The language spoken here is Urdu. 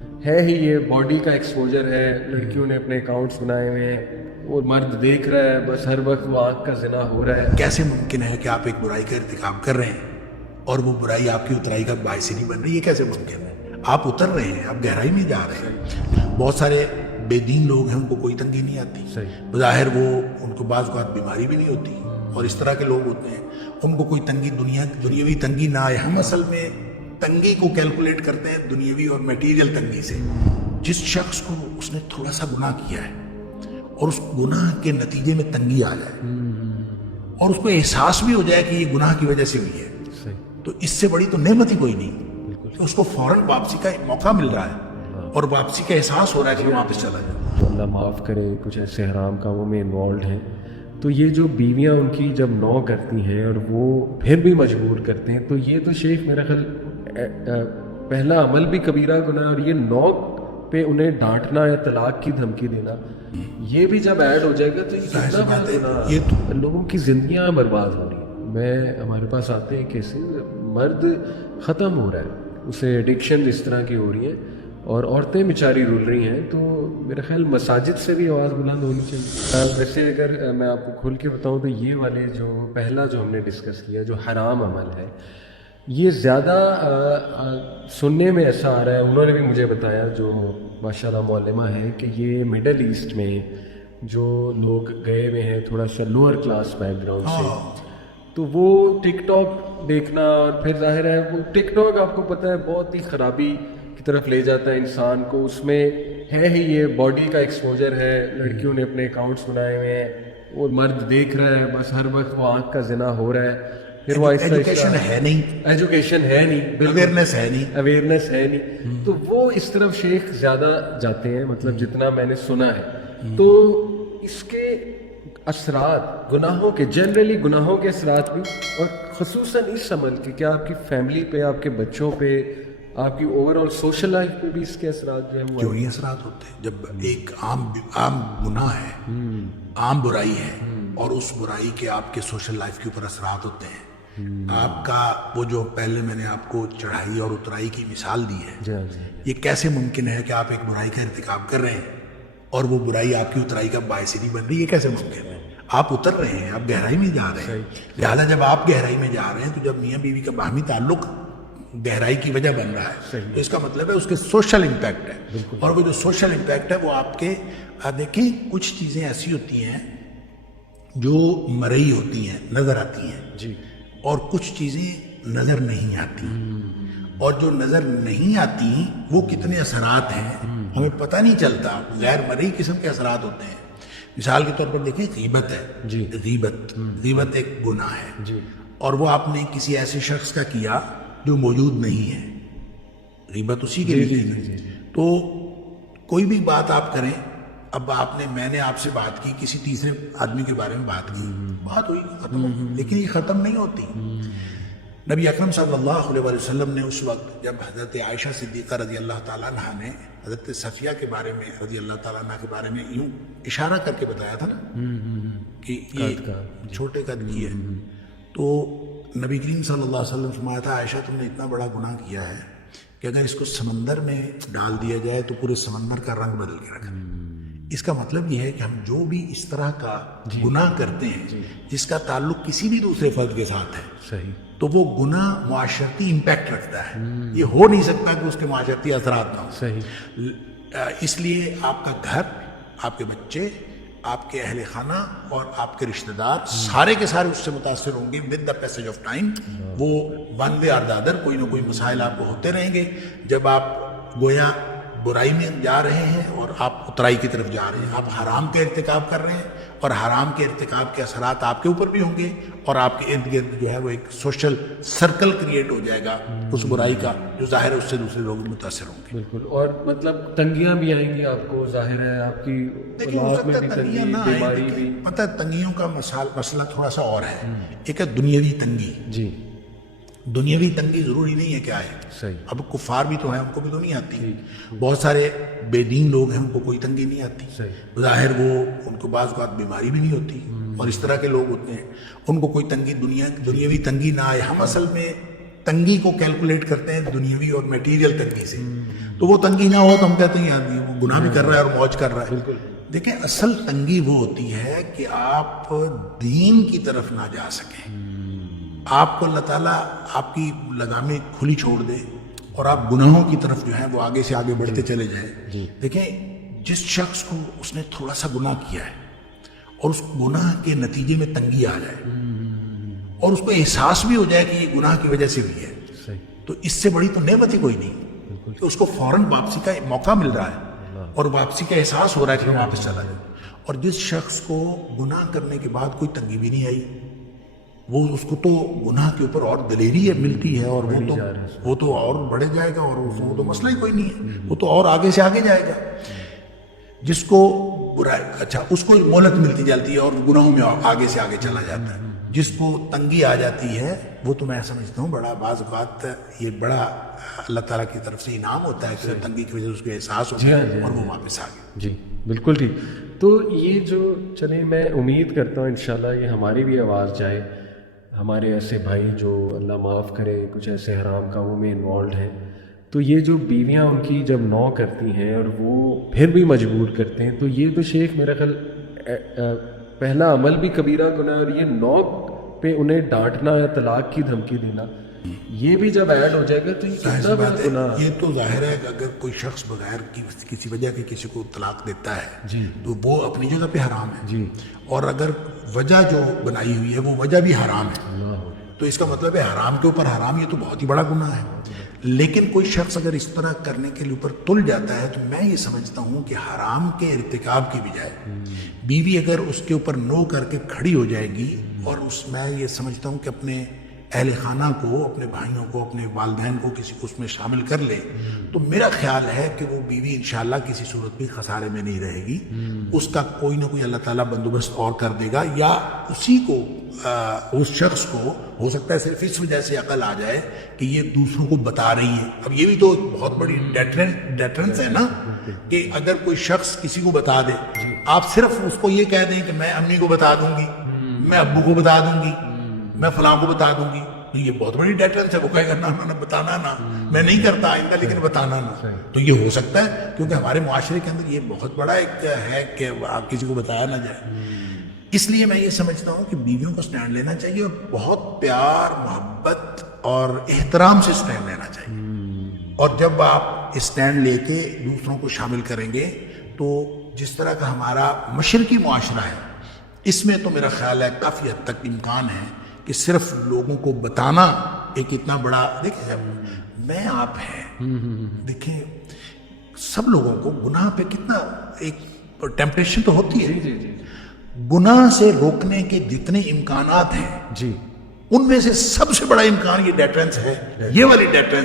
ہے ہی یہ باڈی کا ایکسپوجر ہے، لڑکیوں نے اپنے اکاؤنٹس بنائے ہوئے ہیں اور مرد دیکھ رہا ہے، بس ہر وقت وہ آنکھ کا زنا ہو رہا ہے۔ کیسے ممکن ہے کہ آپ ایک برائی کا ارتکاب کر رہے ہیں اور وہ برائی آپ کی اترائی کا باعث نہیں بن رہی؟ یہ کیسے ممکن ہے؟ آپ اتر رہے ہیں، آپ گہرائی میں جا رہے ہیں۔ بہت سارے بے دین لوگ ہیں، ان کو کوئی تنگی نہیں آتی، بظاہر وہ ان کو بعض اوقات بیماری بھی نہیں ہوتی، اور اس طرح کے لوگ ہوتے ہیں ان کو کوئی تنگی دنیاوی تنگی نہ آئے۔ ہم اصل میں تنگی کو کیلکولیٹ کرتے ہیں دنیاوی اور میٹیریل تنگی سے۔ جس شخص کو اس نے تھوڑا سا گناہ کیا ہے اور اس گناہ کے نتیجے میں تنگی آ جائے اور اس کو احساس بھی ہو جائے کہ یہ گناہ کی وجہ سے ہوئی ہے، تو اس سے بڑی تو نعمت ہی کوئی نہیں کہ اس کو فوراً واپسی کا موقع مل رہا ہے اور واپسی کا احساس ہو رہا ہے کہ وہ واپس چلا جائے۔ تو اللہ معاف کرے، کچھ ایسے حرام کاموں میں انوالوڈ ہیں، تو یہ جو بیویاں ان کی جب نو کرتی ہیں اور وہ پھر بھی مجبور کرتے ہیں، تو یہ تو شیخ میرا خیال پہلا عمل بھی کبیرہ گناہ، اور یہ نو پہ انہیں ڈانٹنا یا طلاق کی دھمکی دینا، یہ بھی جب ایڈ ہو جائے گا تو یہ کتنا بڑا گناہ، یہ تو لوگوں کی زندگیاں برباد ہو رہی ہیں۔ ہمارے پاس آتے ہیں کیسز، مرد ختم ہو رہا ہے، اسے ایڈکشن اس طرح کی ہو رہی ہیں اور عورتیں بیچاری رول رہی ہیں، تو میرا خیال مساجد سے بھی آواز بلند ہونی چاہیے۔ ویسے اگر میں آپ کو کھل کے بتاؤں تو یہ والے جو پہلا جو ہم نے ڈسکس کیا جو حرام عمل ہے، یہ زیادہ سننے میں ایسا آ رہا ہے، انہوں نے بھی مجھے بتایا جو ماشاءاللہ معلمہ ہے، کہ یہ مڈل ایسٹ میں جو لوگ گئے ہوئے ہیں تھوڑا سا لوور کلاس بیک گراؤنڈ سے، تو وہ ٹک ٹاک دیکھنا، اور پھر ظاہر ہے وہ ٹک ٹاک آپ کو پتہ ہے بہت ہی خرابی کی طرف لے جاتا ہے انسان کو۔ اس میں ہے ہی یہ باڈی کا ایکسپوجر ہے، لڑکیوں نے اپنے اکاؤنٹس بنائے ہوئے ہیں اور مرد دیکھ رہا ہے، بس ہر وقت وہ آنکھ کا زنا ہو رہا ہے، پھر وہ ایجوکیشن ہے نہیں، ایجوکیشن ہے نہیں، اویئرنیس ہے نہیں، اویئرنیس ہے نہیں، تو وہ اس طرف شیخ زیادہ جاتے ہیں، مطلب جتنا میں نے سنا ہے۔ تو اس کے اثرات گناہوں کے، جنرلی گناہوں کے اثرات بھی، اور خصوصاً اس عمل کے کہ آپ کی فیملی پہ، آپ کے بچوں پہ، آپ کی اوور آل سوشل لائف پہ بھی اس کے اثرات جو ہیں کیوں نہیں اثرات ہوتے ہیں؟ جب ایک عام گناہ ہے، عام برائی ہے، اور اس برائی کے آپ کے سوشل لائف کے اوپر اثرات ہوتے ہیں۔ آپ کا وہ جو پہلے میں نے آپ کو چڑھائی اور اترائی کی مثال دی ہے، یہ کیسے ممکن ہے کہ آپ ایک برائی کا ارتکاب کر رہے ہیں اور وہ برائی آپ کی اترائی کا باعث نہیں بن رہی؟ یہ کیسے ممکن ہے؟ آپ اتر رہے ہیں، آپ گہرائی میں جا رہے ہیں، لہٰذا جب آپ گہرائی میں جا رہے ہیں تو جب میاں بیوی کا باہمی تعلق گہرائی کی وجہ بن رہا ہے تو اس کا مطلب ہے اس کے سوشل امپیکٹ ہے، اور وہ جو سوشل امپیکٹ ہے وہ آپ کے دیکھیں کچھ چیزیں ایسی ہوتی ہیں جو مرئی ہوتی ہیں، نظر آتی ہیں، اور کچھ چیزیں نظر نہیں آتی، اور جو نظر نہیں آتی وہ کتنے اثرات ہیں ہمیں پتہ نہیں چلتا، غیر مرئی قسم کے اثرات ہوتے ہیں۔ مثال کے طور پر دیکھیں غیبت ہے، غیبت ایک گناہ ہے، اور وہ آپ نے کسی ایسے شخص کا کیا جو موجود نہیں ہے، غیبت اسی کے لیے۔ تو کوئی بھی بات آپ کریں، اب میں نے آپ سے بات کی، کسی تیسرے آدمی کے بارے میں بات کی، بات ہوئی ختم ہو، لیکن یہ ختم نہیں ہوتی۔ نبی اکرم صلی اللہ علیہ وسلم نے اس وقت جب حضرت عائشہ صدیقہ رضی اللہ تعالیٰ عنہ نے حضرت صفیہ کے بارے میں رضی اللہ تعالیٰ عنہ کے بارے میں یوں اشارہ کر کے بتایا تھا نا کہ یہ چھوٹے قد کی ہے، تو نبی کریم صلی اللہ علیہ وسلم فرمایا تھا عائشہ تم نے اتنا بڑا گناہ کیا ہے کہ اگر اس کو سمندر میں ڈال دیا جائے تو پورے سمندر کا رنگ بدل کے رکھا۔ اس کا مطلب یہ ہے کہ ہم جو بھی اس طرح کا گناہ کرتے ہیں جس کا تعلق کسی بھی دوسرے فرد کے ساتھ ہے، تو وہ گناہ معاشرتی امپیکٹ رکھتا ہے، یہ ہو نہیں سکتا کہ اس کے معاشرتی اثرات نہ ہوں۔ اس لیے آپ کا گھر، آپ کے بچے، آپ کے اہل خانہ اور آپ کے رشتہ دار سارے کے سارے اس سے متاثر ہوں گے with the passage of time. وہ ون وے اور دا ادر کوئی نہ کوئی مسائل آپ کو ہوتے رہیں گے جب آپ گویا برائی میں جا رہے ہیں اور آپ اترائی کی طرف جا رہے ہیں، آپ حرام کے ارتکاب کر رہے ہیں، اور حرام کے ارتکاب کے اثرات آپ کے اوپر بھی ہوں گے، اور آپ کے ارد گرد جو ہے وہ ایک سوشل سرکل کریٹ ہو جائے گا اس برائی کا، جو ظاہر ہے اس سے دوسرے لوگ متاثر ہوں گے۔ بالکل، اور مطلب تنگیاں بھی آئیں گی آپ کو، ظاہر ہے آپ کی اولاد میں بھی تنگی، بیماری بھی۔ پتہ ہے تنگیوں کا مسئلہ تھوڑا سا اور ہے، ایک ہے دنیاوی تنگی۔ دنیاوی تنگی ضروری نہیں ہے کہ آئے، اب کفار بھی تو ہیں، ان کو بھی تو نہیں آتی، بہت سارے بے دین لوگ ہیں ان کو کوئی تنگی نہیں آتی، ظاہر وہ ان کو بعض اوقات بیماری بھی نہیں ہوتی، اور اس طرح کے لوگ ہوتے ہیں ان کو کوئی تنگی دنیاوی تنگی نہ آئے۔ ہم اصل میں تنگی کو کیلکولیٹ کرتے ہیں دنیاوی اور میٹیریل تنگی سے۔ تو وہ تنگی نہ ہو تو ہم کہتے ہیں یار وہ گناہ بھی کر رہا ہے اور موج کر رہا ہے. دیکھیں اصل تنگی وہ ہوتی ہے کہ آپ دین کی طرف نہ جا سکیں. آپ کو اللہ تعالیٰ آپ کی لگامیں کھلی چھوڑ دے اور آپ گناہوں کی طرف جو ہیں وہ آگے سے آگے بڑھتے چلے جائیں. دیکھیں جس شخص کو اس نے تھوڑا سا گناہ کیا ہے اور اس گناہ کے نتیجے میں تنگی آ جائے اور اس کو احساس بھی ہو جائے کہ یہ گناہ کی وجہ سے ہوئی ہے, تو اس سے بڑی تو نعمت ہی کوئی نہیں کہ اس کو فوراً واپسی کا موقع مل رہا ہے اور واپسی کا احساس ہو رہا ہے کہ واپس چلا جائے. اور جس شخص کو گناہ کرنے کے بعد کوئی تنگی بھی نہیں آئی, وہ اس کو تو گناہ کے اوپر اور دلیری ملتی ہے اور وہ تو اور بڑھ جائے گا اور وہ تو مسئلہ ہی کوئی نہیں ہے, وہ تو اور آگے سے آگے جائے گا. جس کو برائی اچھا اس کو مہلت ملتی جاتی ہے اور گناہوں میں آگے سے آگے چلا جاتا ہے. جس کو تنگی آ جاتی ہے وہ تو میں سمجھتا ہوں بڑا بعض اوقات یہ بڑا اللہ تعالیٰ کی طرف سے انعام ہوتا ہے کہ تنگی کی وجہ سے اس کو احساس ہوتا ہے اور وہ واپس آ گیا. جی بالکل ٹھیک. تو یہ جو چلیں میں امید کرتا ہوں انشاءاللہ یہ ہماری بھی آواز جائے, ہمارے ایسے بھائی جو اللہ معاف کرے کچھ ایسے حرام کاموں میں انوالوڈ ہیں, تو یہ جو بیویاں ان کی جب نو کرتی ہیں اور وہ پھر بھی مجبور کرتے ہیں, تو یہ تو شیخ میرا خیال پہلا عمل بھی کبیرہ گناہ, اور یہ نو پہ انہیں ڈانٹنا یا طلاق کی دھمکی دینا یہ بھی جب ایڈ ہو جائے گا تو یہ کتنا بڑا گناہ. یہ تو ظاہر ہے کہ اگر کوئی شخص بغیر کسی وجہ کے کسی کو طلاق دیتا ہے تو وہ اپنی جگہ پہ حرام ہے, اور اگر وجہ جو بنائی ہوئی ہے وہ وجہ بھی حرام ہے, تو اس کا مطلب ہے حرام کے اوپر حرام, یہ تو بہت ہی بڑا گناہ ہے. لیکن کوئی شخص اگر اس طرح کرنے کے اوپر تل جاتا ہے تو میں یہ سمجھتا ہوں کہ حرام کے ارتکاب کی بجائے بیوی اگر اس کے اوپر نو کر کے کھڑی ہو جائے گی اور میں یہ سمجھتا ہوں کہ اپنے اہل خانہ کو, اپنے بھائیوں کو, اپنے والدین کو کسی کو اس میں شامل کر لے, تو میرا خیال ہے کہ وہ بیوی انشاءاللہ کسی صورت بھی خسارے میں نہیں رہے گی. اس کا کوئی نہ کوئی اللہ تعالیٰ بندوبست اور کر دے گا, یا اسی کو اس شخص کو ہو سکتا ہے صرف اس وجہ سے عقل آ جائے کہ یہ دوسروں کو بتا رہی ہے. اب یہ بھی تو بہت بڑی ڈیٹرنس ہے نا کہ اگر کوئی شخص کسی کو بتا دے, آپ صرف اس کو یہ کہہ دیں کہ میں امی کو بتا دوں گی, میں ابو کو بتا دوں گی, میں فلاں کو بتا دوں گی, یہ بہت بڑی ڈیٹرنس ہے. وہ کہے گا نا بتانا نا, میں نہیں کرتا آئندہ لیکن بتانا نا. تو یہ ہو سکتا ہے کیونکہ ہمارے معاشرے کے اندر یہ بہت بڑا ایک ہے کہ آپ کسی کو بتایا نہ جائے. اس لیے میں یہ سمجھتا ہوں کہ بیویوں کو سٹینڈ لینا چاہیے اور بہت پیار, محبت اور احترام سے سٹینڈ لینا چاہیے. اور جب آپ سٹینڈ لے کے دوسروں کو شامل کریں گے تو جس طرح کا ہمارا مشرقی معاشرہ ہے اس میں تو میرا خیال ہے کافی حد تک امکان ہے کہ صرف لوگوں کو بتانا ایک اتنا بڑا, دیکھیں میں آپ ہیں, دیکھیں سب لوگوں کو گناہ پہ کتنا ایک ٹیمپٹیشن تو ہوتی ہے. گناہ سے روکنے کے جتنے امکانات ہیں ان میں سے سب سے بڑا امکان یہ ڈیٹرنس ہے, یہ والی ڈیٹرنس.